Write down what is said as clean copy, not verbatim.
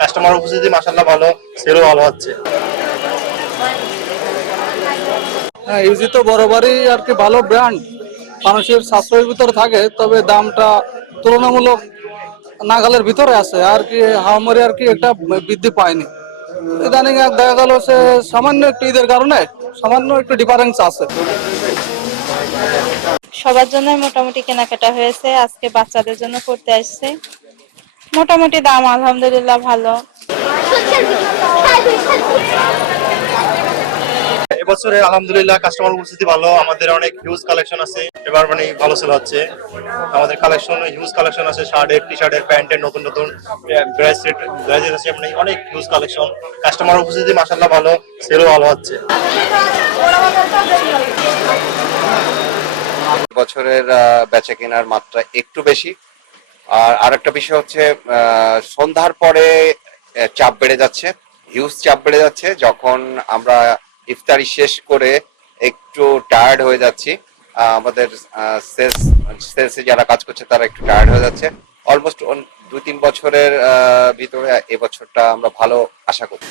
Customer উপস্থিতি মাশাআল্লাহ ভালো, সেলও ভালো হচ্ছে। হ্যাঁ, ইজি তো বরাবরই আর কি ভালো ব্র্যান্ড, মানুষের সাশ্রয়ের ভিতরে থাকে, তবে দামটা তুলনামূলক নাগালের ভিতরে আছে আর কি, হামারি আর কি একটা বৃদ্ধি পায়নি। ইদানিং আর দেখা গেল সে সামান্য একটু ঈদের কারণে সামান্য একটু ডিফারেন্স আছে। সবার জন্য মোটামুটি কেনাকাটা হয়েছে, আজকে বাচ্চাদের জন্য করতে আসছে। মোটামুটি দাম আলহামদুলিল্লাহ ভালো। এবছরে আলহামদুলিল্লাহ কাস্টমার উপস্থিতি ভালো, আমাদের অনেক হিউজ কালেকশন আছে, এবার মানে ভালো সেল হচ্ছে। আমাদের কালেকশন হিউজ কালেকশন আছে, শার্টের, টি শার্টের, প্যান্টের, নতুন নতুন ব্রাইজেস আছে, মানে অনেক হিউজ কালেকশন। কাস্টমার উপস্থিতি মাশাআল্লাহ ভালো, সেলও ভালো হচ্ছে। বছরের বেচা কেনার মাত্রা একটু বেশি। আর আরেকটা বিষয় হচ্ছে সন্ধ্যার পরে চাপ বেড়ে যাচ্ছে, হিউজ চাপ বেড়ে যাচ্ছে। যখন আমরা ইফতারি শেষ করে একটু টায়ার্ড হয়ে যাচ্ছি, আমাদের সেলসে যারা কাজ করছে তারা একটু টায়ার্ড হয়ে যাচ্ছে। অলমোস্ট 2-3 বছরের ভিতরে এবছরটা আমরা ভালো আশা করছি।